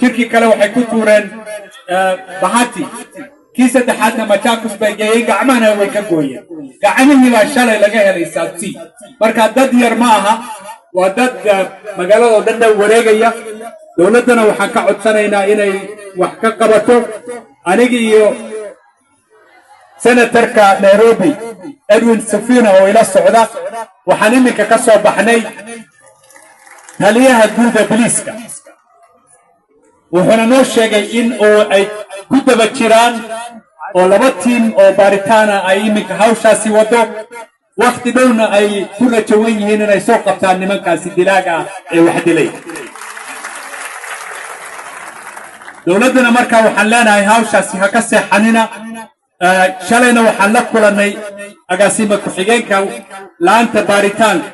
jirkii kale waxay ku tuureen bahati kii saddexaadna Machakos bay geeyeen gacmahana way ka gooyeen gacmihii baa shalay laga helay saabti marka dad yar ma aha waa dad magaalada dhan wareegaya dawladana waxaan ka codsanaynaa inay wax ka qabato aniga iyo senatorka Nairobi Edwin Sifuna oo ila socda waxaan iminka ka soo baxnay taliyaha guud ee booliiska wuxuuna noo sheegay in oo ay ku daba jiraan oo laba tiim oo baaritaana ay iminka hawshaasi wado waqti dhowna ay ku rajawan yihiin inay soo qabtaan nimankaasi dilaaga ee wax dilay dawladana markaa waxaan leenahay hawshaasi ha ka seexanina shalayna waxaan la kulanay agaasima ku-xigeenka laanta baaritaanka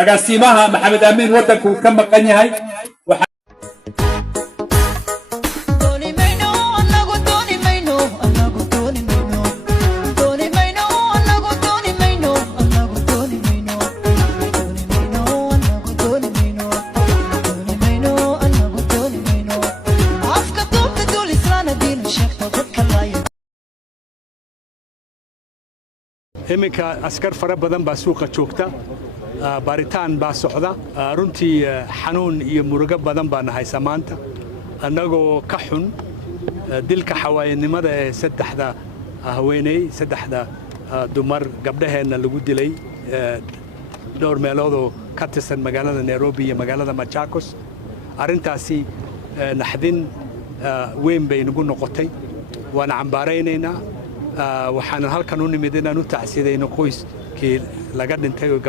agaasimaha Maxamed Amiin wadanku ka maqan yahay iminka askar fara badan baa suuqa joogta baaritaan baa socda runtii xanuun iyo murugo badan baa haysa maanta annagoo ka xun dilka xawaayanimada ee saddexda haweeney saddexda dumar gabdhaheena lagu dilay dhowr meeloodoo ka tirsan magaalada Nairobi iyo magaalada Machakos arrintaasi naxdin weyn bay nagu noqotay waan cambaaraynaynaa waxaan halkan u nimid inaan u tacsidayno qoyskii laga dhintay oo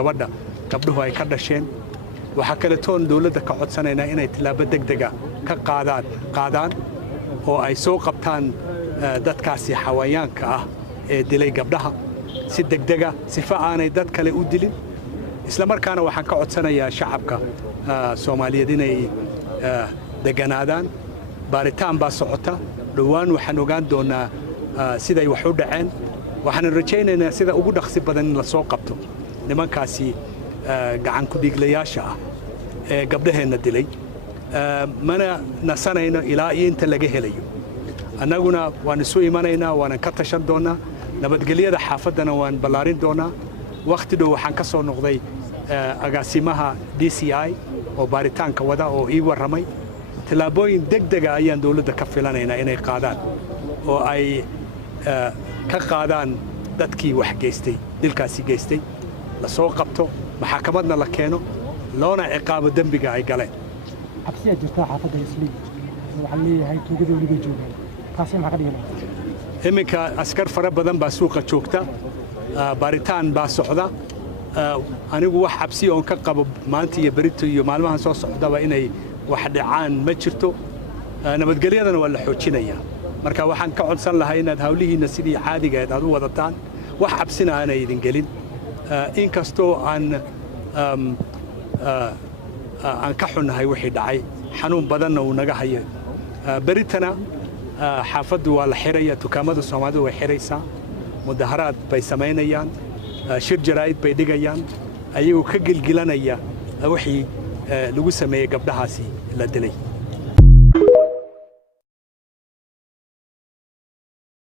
gabdhuhu ay ka dhasheen waxa kale toon dawladda ka codsanaynaa inay tilaabo degdeg ah ka qaadaan oo ay soo qabtaan dadkaasi xawayaanka ah ee dilay gabdhaha si degdeg ah sifa aanay dad kale u dilin isla markaana waxaan ka codsanayaa shacabka Soomaaliyeed inay deganaadaan baaritaan baa socota dhawaan waxaan ogaan doonaa siday wax u dhaceen waxaan rajaynaynaa sida ugu dhaqsi badan in la soo qabto nimankaasi gacan ku dhiglayaasha ah ee gabdhaheena dilay mana nasanayno ilaa inta laga helayo annaguna waan isu imanaynaa waan ka tashan doonaa nabadgelyada xaafadana waan ballaarin doonaa waqti dhow waxaan ka soo noqday agaasimaha DCI oo baaritaanka wada oo ii waramay tilaabooyin degdeg ah ayaan dawladda ka filanaynaa inay qaadaan oo ay ka qaadaan dadkii wax geystay dilkaasi geystay la soo qabto maxakamadna la keeno loona ciqaabo dambiga ay galeen xabsiga jirta xaafadda Islii waxa leeyahay tuugada waliba joogaan taasi maxaa ka dhigay iminka askar fara badan baa suuqa joogta baaritaan baa socda anigu wax xabsi oo ka qabo maanta iyo berito iyo maalmahan soo socdaba inay wax dhacaan ma jirto nabadgelyadana waa la xoojinayaa marka waxaan ka codsan lahaa inaad hawlihiina sidii caadiga aad u wadataan wax xabsina aanay idin gelin inkastoo aan ka xunnahay wixii dhacay xanuun badanna uu naga hayo beritana xaafaddu waa la xiraya dukaamada Soomaalidu way xiraysaa mudaharaad bay samaynayaan shir jaraa'id bay dhigayaan ayagoo ka gilgilanaya wixii lagu sameeyay gabdhahaasi la dilay